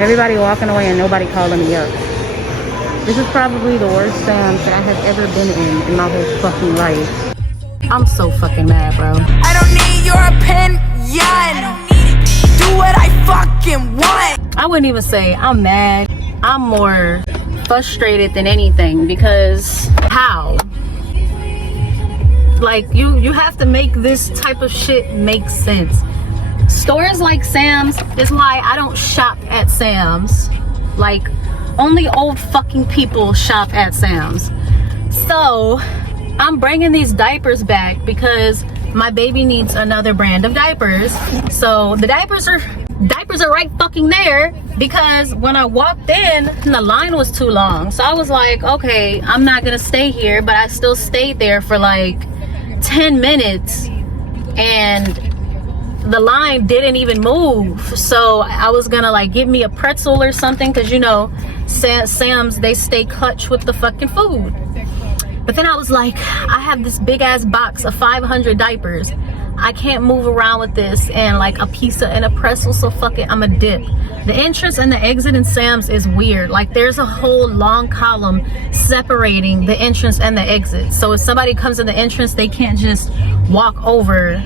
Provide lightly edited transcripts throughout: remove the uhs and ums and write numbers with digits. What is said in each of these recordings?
Everybody walking away and nobody calling me up. This is probably the worst Sam's that I have ever been in my whole fucking life. I'm so fucking mad, bro. I don't need your opinion. Do what I fucking want. I wouldn't even say I'm mad. I'm more frustrated than anything, because how? Like, you have to make this type of shit make sense. Stores like Sam's is why I don't shop at Sam's. Like, only old fucking people shop at Sam's. So I'm bringing these diapers back because my baby needs another brand of diapers. So the diapers are right fucking there, because when I walked in, the line was too long. So I was like, okay, I'm not gonna stay here, but I still stayed there for like 10 minutes and the line didn't even move. So I was gonna like get me a pretzel or something, because you know Sam's, they stay clutch with the fucking food. But then I was like, I have this big ass box of 500 diapers. I can't move around with this and like a pizza and a pretzel, so fuck it, I'm a dip. The entrance and the exit in Sam's is weird. Like, there's a whole long column separating the entrance and the exit. So if somebody comes in the entrance, they can't just walk over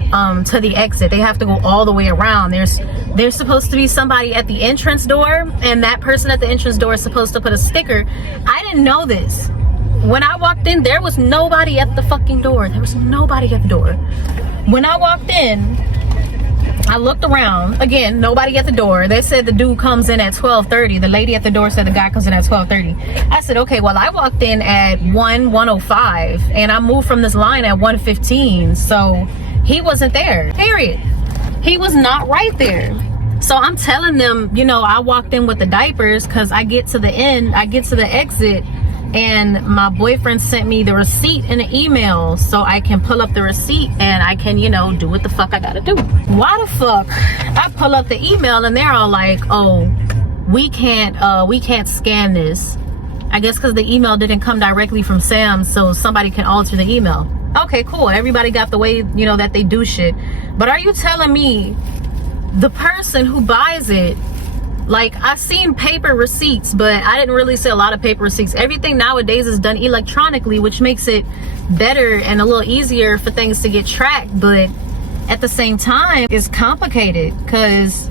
to the exit. They have to go all the way around. There's supposed to be somebody at the entrance door, and that person at the entrance door is supposed to put a sticker. I didn't know this. When I walked in, there was nobody at the fucking door. There was nobody at the door. When I walked in, I looked around. Again, nobody at the door. They said the dude comes in at 12:30. The lady at the door said the guy comes in at 12:30. I said, okay, well, I walked in at 1:05, and I moved from this line at 1:15. So he wasn't there, period. He was not right there. So I'm telling them, you know, I walked in with the diapers because I get to the end, I get to the exit, and my boyfriend sent me the receipt in an email so I can pull up the receipt and I can, you know, do what the fuck I gotta do. Why the fuck I pull up the email and they're all like, oh, we can't scan this. I guess because the email didn't come directly from Sam's, so somebody can alter the email. Okay, cool. Everybody got the way, you know, that they do shit. But are you telling me the person who buys it, like, I've seen paper receipts, but I didn't really see a lot of paper receipts. Everything nowadays is done electronically, which makes it better and a little easier for things to get tracked. But at the same time, it's complicated because,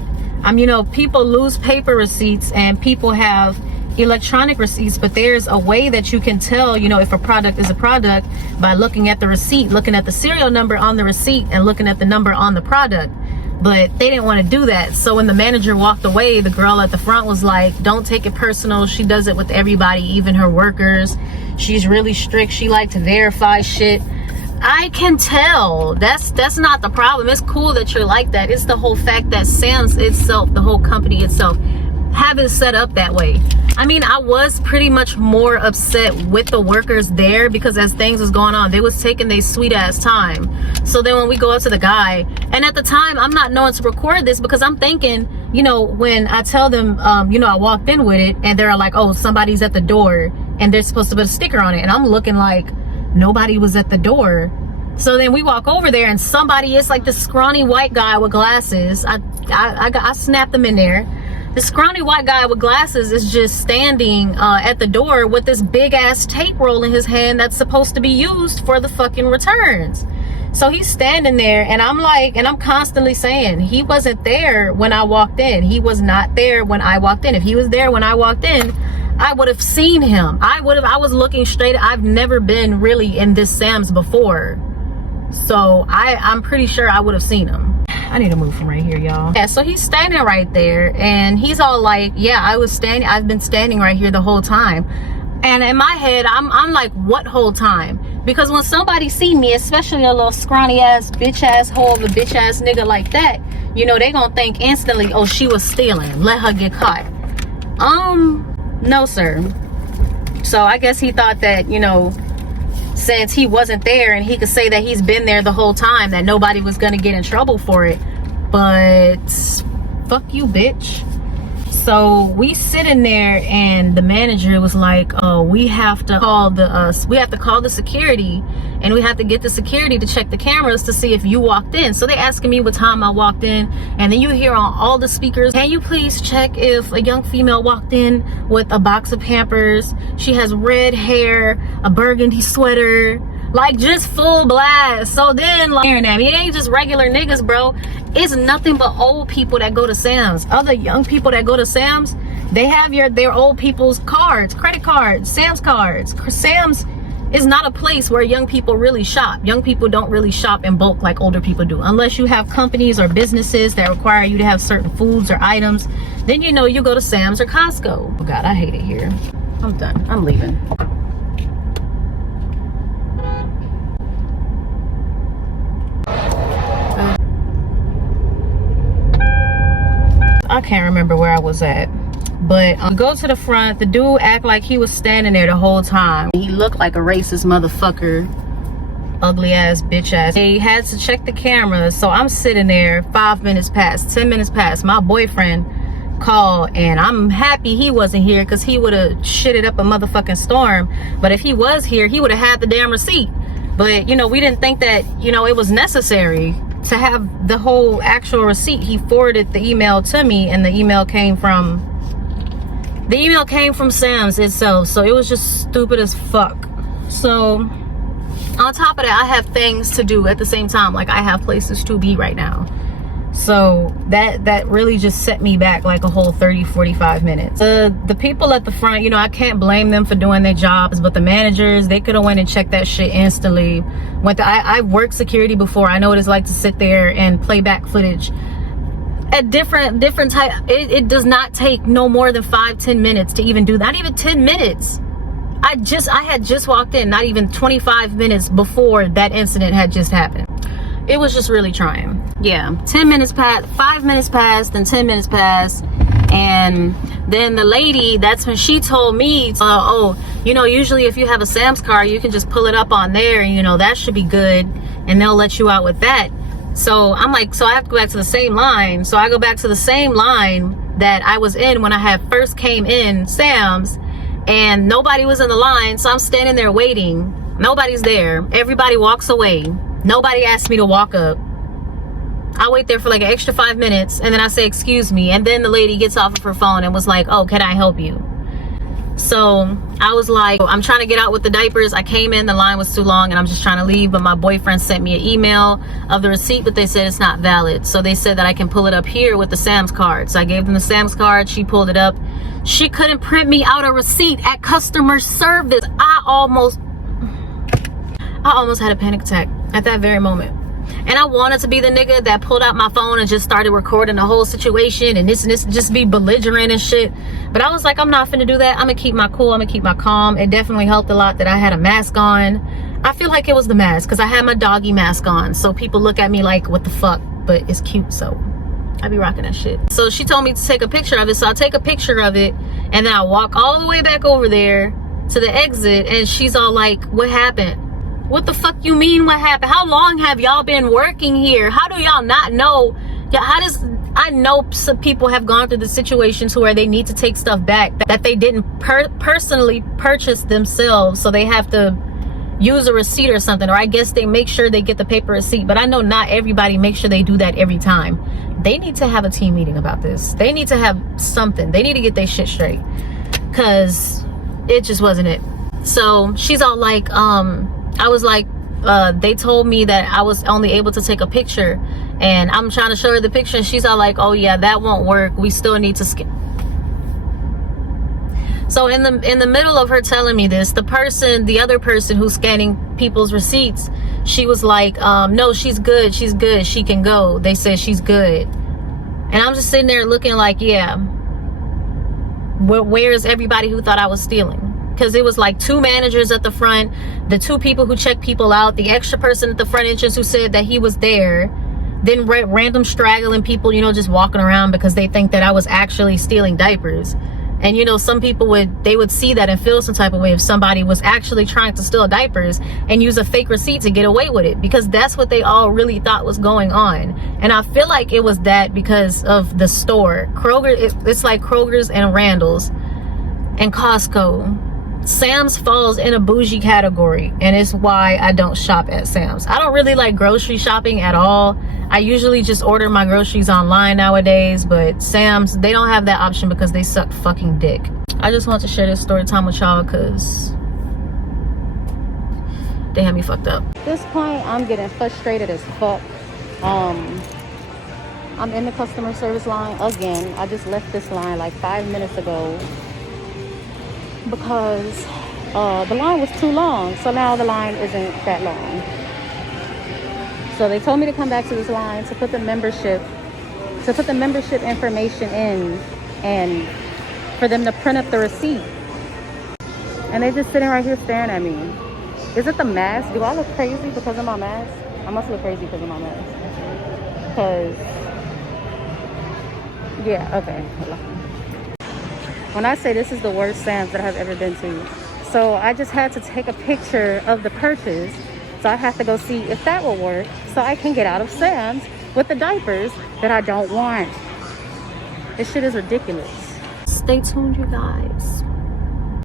you know, people lose paper receipts and people have electronic receipts, but there's a way that you can tell, you know, if a product is a product by looking at the receipt, looking at the serial number on the receipt and looking at the number on the product. But they didn't want to do that. So when the manager walked away, the girl at the front was like, don't take it personal. She does it with everybody, even her workers. She's really strict. She like to verify shit. I can tell. That's not the problem. It's cool that you're like that. It's the whole fact that Sam's itself, the whole company itself, have it set up that way. I mean, I was pretty much more upset with the workers there because as things was going on, they was taking their sweet ass time. So then when we go up to the guy, and at the time, I'm not knowing to record this because I'm thinking, you know, when I tell them, you know, I walked in with it and they're like, oh, somebody's at the door and they're supposed to put a sticker on it. And I'm looking like nobody was at the door. So then we walk over there and somebody, it's like this scrawny white guy with glasses. I snapped them in there. The scrawny white guy with glasses is just standing at the door with this big ass tape roll in his hand that's supposed to be used for the fucking returns. So he's standing there and I'm like, and I'm constantly saying, he wasn't there when I walked in. He was not there when I walked in. If he was there when I walked in, I would have seen him. I was looking straight. I've never been really in this Sam's before. So I'm pretty sure I would have seen him. I need to move from right here, y'all. Yeah, so he's standing right there and he's all like, yeah, I've been standing right here the whole time. And in my head, I'm like, what whole time? Because when somebody see me, especially a little scrawny ass bitch ass hole of a bitch ass nigga like that, you know, they gonna think instantly, oh, she was stealing, let her get caught. No, sir. So I guess he thought that, you know, since he wasn't there and he could say that he's been there the whole time, that nobody was gonna get in trouble for it. But fuck you, bitch. So we sit in there and the manager was like, oh, we have to call the security and we have to get the security to check the cameras to see if you walked in. So they asking me what time I walked in, and then you hear on all the speakers, can you please check if a young female walked in with a box of Pampers, she has red hair, a burgundy sweater, like just full blast. So then like, it ain't just regular niggas, bro. It's nothing but old people that go to Sam's. Other young people that go to Sam's, they have their old people's cards, credit cards, Sam's cards. Sam's is not a place where young people really shop. Young people don't really shop in bulk like older people do. Unless you have companies or businesses that require you to have certain foods or items, then you know you go to Sam's or Costco. Oh God, I hate it here. I'm done. I'm leaving. I can't remember where I was at, but go to the front. The dude act like he was standing there the whole time. He looked like a racist motherfucker, ugly ass bitch ass. He had to check the cameras, so I'm sitting there. 5 minutes passed, 10 minutes passed. My boyfriend called, and I'm happy he wasn't here because he would have shitted up a motherfucking storm. But if he was here, he would have had the damn receipt. But you know, we didn't think that, you know, it was necessary to have the whole actual receipt. He forwarded the email to me, and the email came from Sam's itself. So it was just stupid as fuck. So on top of that, I have things to do at the same time. Like I have places to be right now. So that really just set me back like a whole 30-45 minutes. The people at the front, you know, I can't blame them for doing their jobs, but the managers, they could have went and checked that shit instantly. I've worked security before. I know what it's like to sit there and play back footage at different type. It does not take no more than 5-10 minutes to even do that. Not even 10 minutes. I had just walked in, not even 25 minutes before that incident had just happened. It was just really trying. Yeah, 10 minutes passed, 5 minutes passed, then 10 minutes passed. And then the lady, that's when she told me, oh, you know, usually if you have a Sam's card, you can just pull it up on there, and you know, that should be good, and they'll let you out with that. So I'm like, so I have to go back to the same line. So I go back to the same line that I was in when I had first came in Sam's, and nobody was in the line. So I'm standing there waiting. Nobody's there. Everybody walks away. Nobody asked me to walk up. I wait there for like an extra 5 minutes, and then I say, excuse me. And then the lady gets off of her phone and was like, oh, can I help you? So I was like, I'm trying to get out with the diapers. I came in, the line was too long, and I'm just trying to leave. But my boyfriend sent me an email of the receipt, but they said it's not valid. So they said that I can pull it up here with the Sam's card. So I gave them the Sam's card. She pulled it up. She couldn't print me out a receipt at customer service. I almost had a panic attack at that very moment. And I wanted to be the nigga that pulled out my phone and just started recording the whole situation and this just be belligerent and shit. But I was like, I'm not finna do that. I'm gonna keep my cool. I'm gonna keep my calm. It definitely helped a lot that I had a mask on. I feel like it was the mask because I had my doggy mask on. So people look at me like, what the fuck? But it's cute, so I be rocking that shit. So she told me to take a picture of it. So I take a picture of it, and then I walk all the way back over there to the exit, and she's all like, what happened? What the fuck you mean what happened? How long have y'all been working here? How do y'all not know? I know some people have gone through the situations where they need to take stuff back that they didn't personally purchase themselves, so they have to use a receipt or something, or I guess they make sure they get the paper receipt. But I know not everybody makes sure they do that every time. They need to have a team meeting about this. They need to have something. They need to get their shit straight, because it just wasn't it. So she's all like, I was like, they told me that I was only able to take a picture, and I'm trying to show her the picture, and she's all like, oh yeah, that won't work. We still need to scan. So in the middle of her telling me this, the other person who's scanning people's receipts, she was like, no, she's good, she can go. They said she's good. And I'm just sitting there looking like, yeah, where is everybody who thought I was stealing? Because it was like 2 managers at the front, the 2 people who check people out, the extra person at the front entrance who said that he was there, then random straggling people, you know, just walking around because they think that I was actually stealing diapers. And you know, some people would see that and feel some type of way if somebody was actually trying to steal diapers and use a fake receipt to get away with it, because that's what they all really thought was going on. And I feel like it was that because of the store. Kroger, it's like Kroger's and Randall's and Costco. Sam's falls in a bougie category, and it's why I don't shop at Sam's. I don't really like grocery shopping at all. I usually just order my groceries online nowadays, but Sam's, they don't have that option because they suck fucking dick. I just want to share this story time with y'all because they had me fucked up. At this point, I'm getting frustrated as fuck. I'm in the customer service line again. I just left this line like 5 minutes ago because the line was too long. So now the line isn't that long. So they told me to come back to this line to put the membership information in and for them to print up the receipt. And they're just sitting right here staring at me. Is it the mask? Do I look crazy because of my mask? I must look crazy because of my mask. Because, yeah, okay. When I say this is the worst Sam's that I've ever been to. So I just had to take a picture of the purchase. So I have to go see if that will work so I can get out of Sam's with the diapers that I don't want. This shit is ridiculous. Stay tuned, you guys.